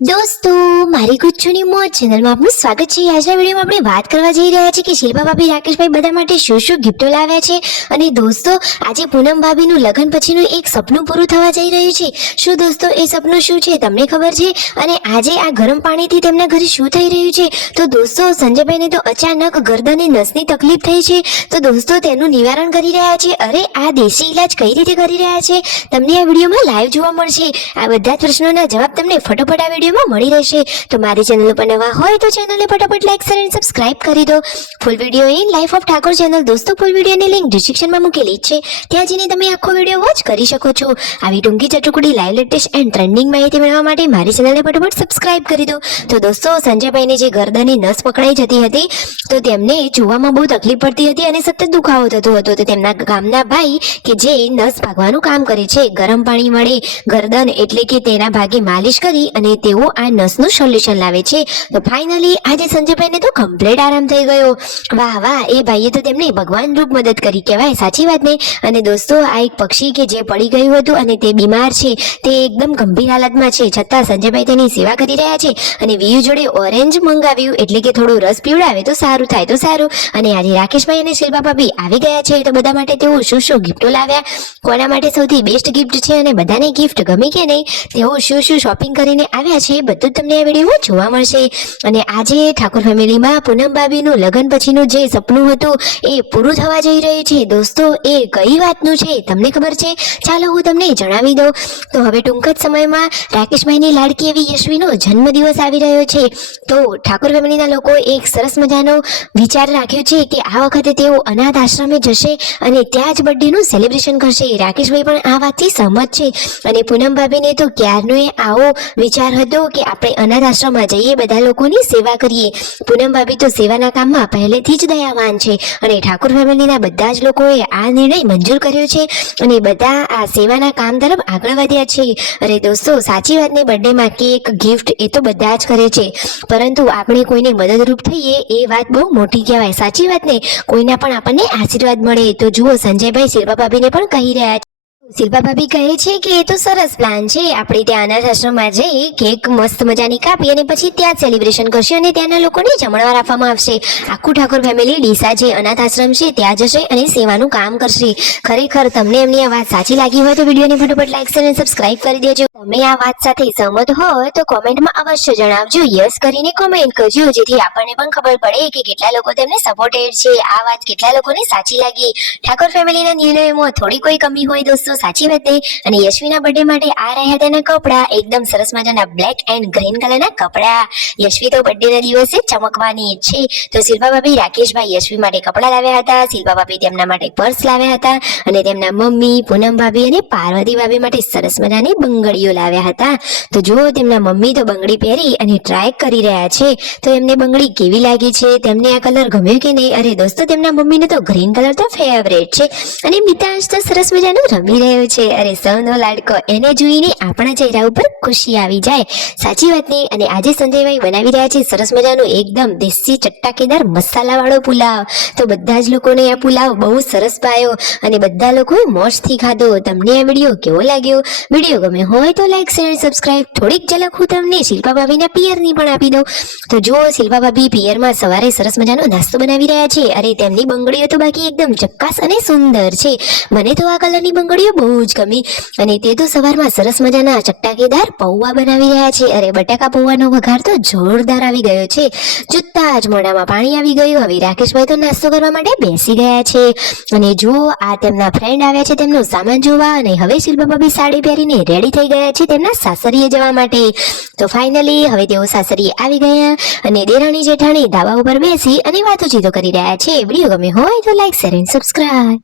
દોસ્તો, મારી ગુચ્છોની મોજ ચેનલમાં આપનું સ્વાગત છે। આજના વિડીયોમાં આપણે વાત કરવા જઈ રહ્યા છીએ કે શિલ્પા ભાભી રાકેશભાઈ બધા માટે શું શું ગિફ્ટો લાવ્યા છે। અને દોસ્તો, આજે પૂનમ ભાભીનું લગ્ન પછીનું એક સપનું પૂરું થવા જઈ રહ્યું છે। શું દોસ્તો એ સપનું શું છે તમને ખબર છે? અને આજે આ ગરમ પાણીથી તેમના ઘરે શું થઈ રહ્યું છે? તો દોસ્તો, સંજયભાઈને તો અચાનક ગરદન અને નસની તકલીફ થઈ છે, તો દોસ્તો તેનું નિવારણ કરી રહ્યા છે। અરે આ દેશી ઇલાજ કઈ રીતે કરી રહ્યા છે તમને આ વિડીયોમાં લાઈવ જોવા મળશે। આ બધા જ પ્રશ્નોના જવાબ તમને ફટોફટ આ વિડીયોમાં મળી રહેશે। તો મારી ચેનલ ઉપર નવા હોય તો ચેનલને ફટાફટ લાઈક શેર અને સબસ્ક્રાઇબ કરી દો। Full video in life of Thakor channel દોસ્તો, ફૂલ વિડીયોની લિંક ડિસ્ક્રિપ્શનમાં મૂકેલી છે, ત્યાં જઈને તમે આખો વિડીયો વોચ કરી શકો છો। આવી ટૂંકી ચટુકડી લાઈવ લેટેસ્ટ એન્ડ ટ્રેન્ડિંગ માહિતી મેળવવા માટે મારી ચેનલને ફટાફટ સબસ્ક્રાઇબ કરી દો। તો દોસ્તો, સંજયભાઈને જે ગરદનની નસ પકડાઈ જતી હતી, તો તેમને જોવામાં બહુ તકલીફ પડતી હતી અને સતત દુખાવો થતો હતો। તો તેમના ગામના ભાઈ કે જે નસ ભાગવાનું કામ કરે છે, ગરમ પાણી વડે ગરદન એટલે કે તેના ભાગે માલિશ કરી અને તેઓ આ નસનું સોલ્યુશન લાવે છે। તો ફાઇનલી આજે સંજયભાઈને તો કમ્પ્લીટ આરામ થઈ ગયો। વાહ વાહ, એ ભાઈએ તો તેમને ભગવાન રૂપ મદદ કરી કહેવાય, સાચી વાત ને? અને દોસ્તો, આ એક પક્ષી કે જે પડી ગયું હતું અને તે બીમાર છે, તે એકદમ ગંભીર હાલતમાં છે, છતાં સંજયભાઈ તેની સેવા કરી રહ્યા છે। અને વીયુ જોડે ઓરેન્જ મંગાવ્યું, એટલે કે થોડું રસ પીવડાવે તો સારું થાય તો સારું। અને આજે રાકેશભાઈ અને શિલ્પા ભાભી આવી ગયા છે, તો બધા માટે તેઓ શું શું ગિફ્ટો લાવ્યા, કોના માટે સૌથી બેસ્ટ ગિફ્ટ છે અને બધાને ગિફ્ટ ગમી કે નહીં, તેઓ શું શું શોપિંગ કરીને આવ્યા છે, બધું તમને આ વિડીયોમાં જોવા મળશે। અને આજે ઠાકોર ફેમિલીમાં પૂનમ ભાભીનું લગ્ન પછીનું જે સપનું હતું એ પૂરું થવા જઈ રહ્યું છે। દોસ્તો, એ કઈ વાતનું છે તમને ખબર છે? ચાલો હું તમને જણાવી દઉં। તો હવે ટૂંક જ સમયમાં રાકેશભાઈની લાડકી એવી યશવીનો જન્મદિવસ આવી રહ્યો છે, તો ઠાકોર ફેમિલીના લોકોએ એક સરસ મજાનો વિચાર રાખ્યો છે કે આ વખતે તેઓ અનાથ આશ્રમે જશે અને ત્યાં જ બર્થડેનું સેલિબ્રેશન કરશે। રાકેશભાઈ પણ આ વાતથી સહમત છે અને પૂનમ ભાભીને તો ક્યારનો આવો વિચાર હતો કે આપણે અનાથ આશ્રમમાં જઈએ, બધા લોકોની સેવા કરીએ। પૂનમ ભાભી તો સેવાના કામમાં પહેલેથી જ દયાવાન છે અને ઠાકોર ફેમિલીના બધા જ લોકોએ આ નિર્ણય મંજૂર કર્યો છે અને બધા આ સેવાના કામ તરફ આગળ વધ્યા છે। અરે દોસ્તો, સાચી વાત ને, બર્થડેમાં કેક ગિફ્ટ એ તો બધા જ કરે છે, પરંતુ આપણે કોઈને મદદરૂપ થઈએ એ વાત બહુ મોટી કહેવાય, સાચી વાત ને? કોઈના પણ આપણને આશીર્વાદ મળે। તો જુઓ, સંજયભાઈ શિલ્પા ભાભીને પણ કહી રહ્યા છે। શિલ્પા ભાભી કહે છે કે એ તો સરસ પ્લાન છે, આપણે ત્યાં અનાથ આશ્રમમાં જઈ કેક મસ્ત મજાની કાપી અને પછી ત્યાં સેલિબ્રેશન કરશે અને ત્યાંના લોકોને જમણવાર આપવામાં આવશે। આખું ઠાકોર ફેમિલી ડીસા જે અનાથ આશ્રમ છે ત્યાં જશે અને સેવાનું કામ કરશે। ખરેખર તમને એમની આ વાત સાચી લાગી હોય તો વિડીયોને ફટાફટ લાઈક શેર અને સબસ્ક્રાઇબ કરી દેજો। તમે આ વાત સાથે સહમત હોય તો કોમેન્ટમાં અવશ્ય જણાવજો, યસ કરીને કોમેન્ટ કરજો, જેથી આપણને પણ ખબર પડે કે કેટલા લોકો તેમને સપોર્ટેડ છે, આ વાત કેટલા લોકોને સાચી લાગી। ઠાકોર ફેમિલીના નિર્ણયોમાં થોડી કોઈ કમી હોય દોસ્તો, સાચી વાત નહીં? અને યશવીના બર્થડે માટે આ રહ્યા તેના કપડાં, એકદમ સરસ મજાના બ્લેક એન્ડ ગ્રીન કલરના કપડાં। યશવી તો બર્થડેના દિવસે ચમકવાની છે, તો શિલ્પા ભાભી રાકેશભાઈ યશવી માટે કપડાં લાવ્યા હતા, શિલ્પા ભાભી તેમના માટે પર્સ લાવ્યા હતા અને તેમના મમ્મી પૂનમ ભાભી અને પાર્વતી ભાભી માટે સરસ મજાની બંગડીઓ લાવ્યા હતા। તો જો તેમના મમ્મી તો બંગડી પહેરી અને ટ્રાય કરી રહ્યા છે, તો એમને બંગડી કેવી લાગી છે, તેમને આ કલર ગમ્યો કે નહીં? અરે દોસ્તો, તેમના મમ્મીને તો ગ્રીન કલર તો ફેવરેટ છે અને મિતાંશ તો સરસ મજાનું રમી રહ્યો છે। અરે સૌનો લાડકો, એને જોઈને આપણા ચહેરા ઉપર ખુશી આવી જાય, સાચી વાત નહીં? અને આજે સંજયભાઈ બનાવી રહ્યા છે સરસ મજાનું એકદમ દેશી ચટાકેદાર મસાલા વાળો પુલાવ, તો બધા જ લોકોને આ પુલાવ બહુ સરસ પાયો અને બધા લોકોએ મોજથી ખાધો। તમને આ વિડીયો કેવો લાગ્યો? વિડીયો ગમે હોય તો લાઈક શેર સબસ્ક્રાઇબ। થોડીક ઝલક હું તમને શિલ્પા ભાભીના પિયરની પણ આપી દઉં। તો જો, શિલ્પા ભાભી પિયરમાં સવારે સરસ મજાનો નાસ્તો બનાવી રહ્યા છે। અરે તેમની બંગડીઓ તો બાકી એકદમ ચક્કાસ અને સુંદર છે, મને તો આ કલરની બંગડીઓ બહુ જ ગમી। અને તે તો સવારમાં સરસ મજાના ચટાકેદાર પૌવા બનાવી રહ્યા છે। અરે બટાકા પૌવાનો વઘાર તો જોરદાર આવી ગયો છે, જુત્તા જ મોઢામાં પાણી આવી ગયું। હવે રાકેશભાઈ તો નાસ્તો કરવા માટે બેસી ગયા છે અને જો આ તેમના ફ્રેન્ડ આવ્યા છે તેમનો સામાન જોવા, અને હવે શિલ્પા ભાભી સાડી પહેરીને રેડી થઈ ગયા છે તેમના સાસરીએ જવા માટે। તો ફાઇનલી હવે તેઓ સાસરીએ આવી ગયા અને દેરાણી જેઠાણી ધાબા ઉપર બેસી અને વાતોચીતો કરી રહ્યા છે। વિડીયો ગમે હોય તો લાઈક શેર અને સબસ્ક્રાઇબ।